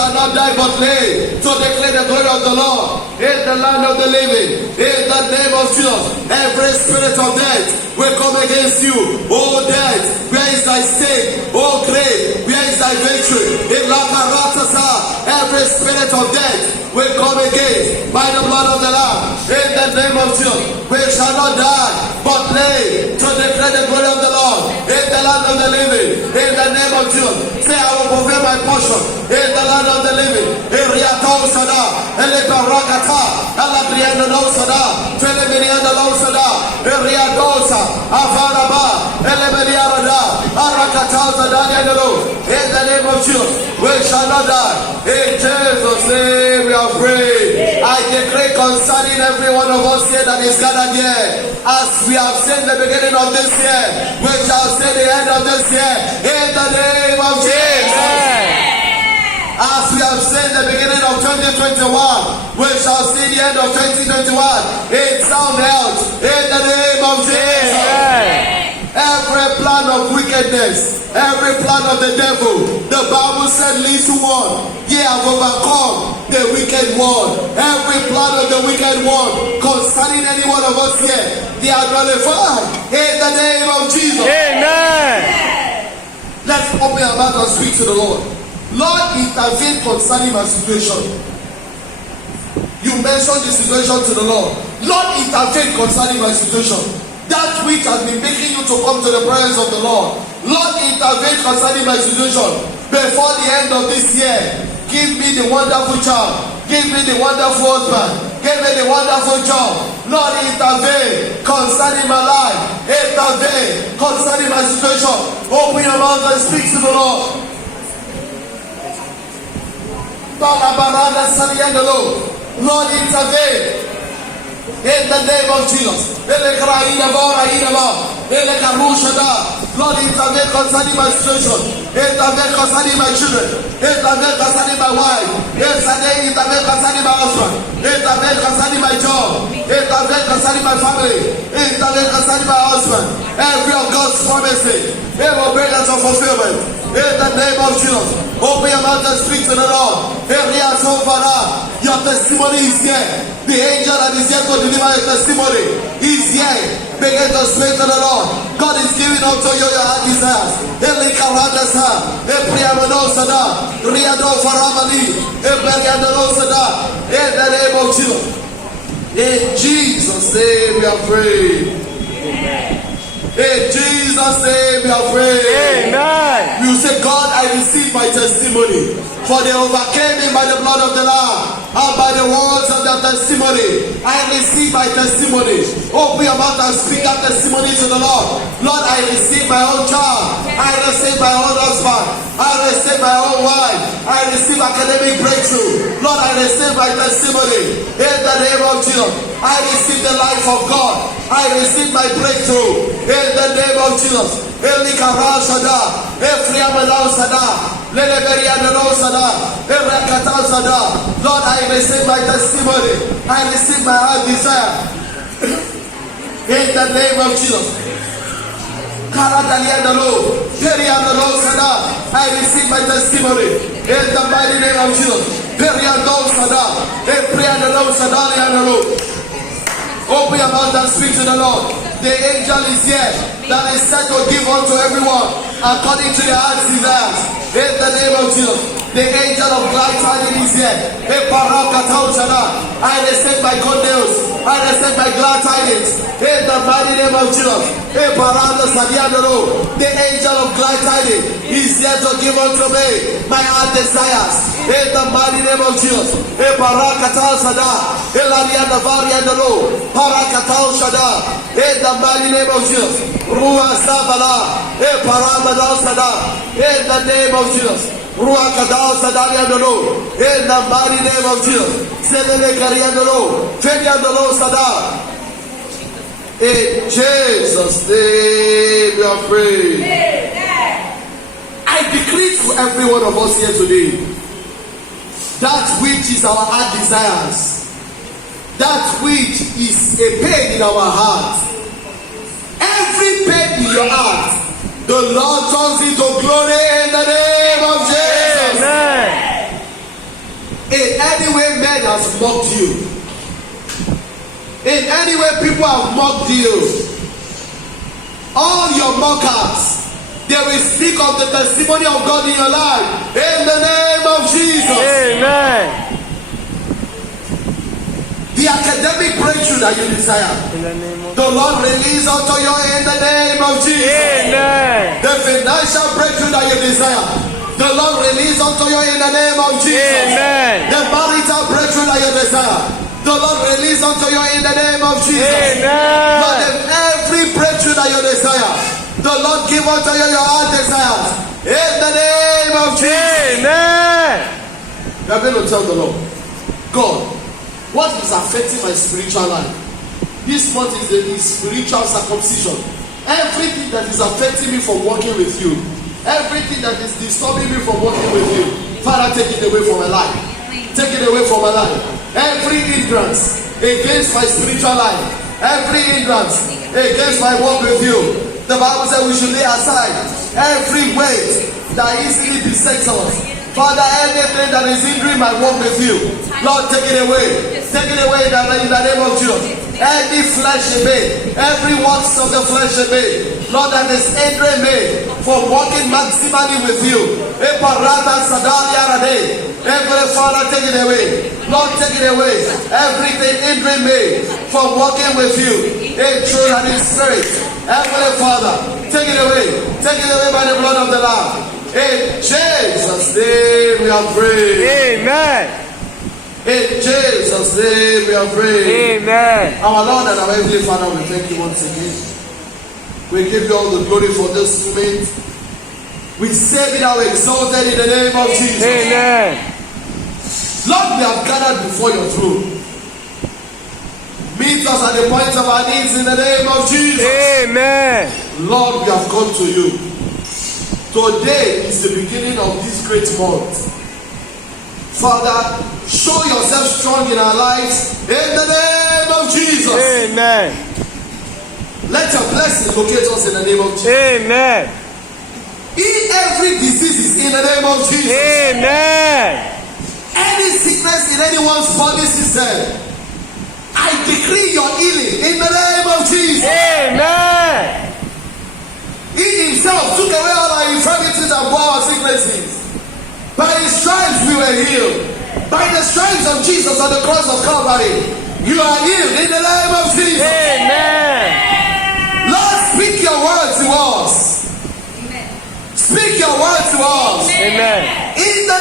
shall not die but live to declare the glory of the Lord in the land of the living. In the name of Jesus, every spirit of death will come against you. Oh death, where is thy sting? Oh grave, where is thy victory? In Lakaratasa, every spirit of death will come against by the blood of the Lamb. In the name of Jesus, we shall not die but live to declare the glory of the Lord in the land of the living. In the name of Jesus, say I will fulfill my portion in the land of the living. In Riato Sada, Eleparakata, Alabriano Sada, Teleminiana Sada, in Riadosa, Avaraba, Elemeniarada, Arakata Sadaniano. In the name of Jesus, we shall not die. In Jesus' name we are free. I decree concerning every one of us here that is gathered here, as we have seen the beginning of this year, we shall see the end of this year. In the name of Jesus. As we have seen the beginning of 2021, we shall see the end of 2021 in sound health. In the name of Jesus. Every plan of wickedness, every plan of the devil, the Bible said, little one, ye have overcome the wicked one. Every plan of the wicked one concerning any one of us here, they are nullified in the name of Jesus. Amen. Let's open our mouth and speak to the Lord. Lord, intervene concerning my situation. You mentioned the situation to the Lord. Lord, intervene concerning my situation. That which has been making you to come to the presence of the Lord. Lord, intervene concerning my situation before the end of this year. Give me the wonderful child. Give me the wonderful husband. Give me the wonderful job. Lord, intervene concerning my life. Intervene concerning my situation. Open your mouth and speak to the Lord. Lord, intervene. In the name of Jesus. Lord, intervene concerning my situation. Intervene concerning my children. Intervene concerning my wife. Intervene concerning my husband. Intervene concerning my job. Intervene concerning my family. Intervene concerning my husband. Every of God's promises, they will bring us to fulfillment. In the name of Jesus. Open your mouth and speak to the Lord. Your testimony is here. The angel that is here to deliver your testimony is here. Begin to speak to the Lord. God is giving unto you your heart desires. In the name of Jesus. In Jesus' name we are praying. In Jesus' name we are praying. Amen. You say, God, I receive my testimony. For they overcame me by the blood of the Lamb and by the words of their testimony. I receive my testimony. Open your mouth and speak that testimony to the Lord. Lord, I receive my own child. I receive my own husband. I receive my own wife. I receive academic breakthrough. Lord, I receive my testimony. In the name of Jesus. I receive the life of God. I receive my breakthrough. In the name of Jesus. Lord, I receive my testimony. I receive my heart desire. In the name of Jesus. I receive my testimony. In the mighty name of Jesus. Open your mouth and speak to the Lord. The angel is here that is set to give unto everyone according to their heart's desires. In the name of Jesus. The angel of glad tidings is here. I receive my good news. I receive my glad tidings. In the mighty name of Jesus. The angel of glad tidings is here to give unto me my heart desires. In the mighty name of Jesus. In the mighty name of Jesus. In the name of Jesus. In the mighty name of Jesus. In Jesus' name we are praying. I decree to every one of us here today, that which is our heart desires, that which is a pain in our heart, every pain in your heart, the Lord turns into glory in the name of Jesus. Amen. men has mocked you, in any way people have mocked you, all your mockers, they will speak of the testimony of God in your life. In the name of Jesus. Amen. The academic breakthrough that you desire, In the name of the Lord release unto you in the name of Jesus. Amen. The financial breakthrough that you desire, the Lord release unto you in the name of Jesus. Amen. The marital breakthrough that you desire, the Lord release unto you in the name of Jesus. Amen. Lord, every breakthrough that you desire, the Lord give unto you your heart desires. In the name of Jesus. Amen. You are going to tell the Lord, God, what is affecting my spiritual life? This month is the spiritual circumcision. Everything that is affecting me from working with you, everything that is disturbing me from working with you, Father, take it away from my life. Take it away from my life. Every hindrance against my spiritual life, every hindrance against my walk with you. The Bible says we should lay aside every weight that easily besets us. Father, anything that is hindering my walk with you, Lord, take it away. Take it away in the name of Jesus. Any flesh in me, every works of the flesh in me, Lord, that is hindering me from walking maximally with you. Every Father, take it away. Lord, take it away. Everything hindering me from walking with you in truth and in spirit. Heavenly Father, take it away. Take it away by the blood of the Lamb. In Jesus' name we are praying. Amen. In Jesus' name we are praying. Amen. Our Lord and our Heavenly Father, we thank you once again. We give you all the glory for this moment. We say it now exalted in the name of Jesus. Amen. Lord, we have gathered before your throne. Meet us at the point of our needs in the name of Jesus. Amen. Lord, we have come to you. Today is the beginning of this great month. Father, show yourself strong in our lives in the name of Jesus. Amen. Let your blessing locate us in the name of Jesus. Amen. Heal every disease in the name of Jesus. Amen. Any sickness in anyone's body system, I decree your healing in the name of Jesus. Amen. He himself took away all our infirmities and bore our sicknesses. By his stripes we were healed. By the stripes of Jesus on the cross of Calvary, you are healed in the name of Jesus. Amen. Lord, speak your word to us. Speak your word to us. Amen. In the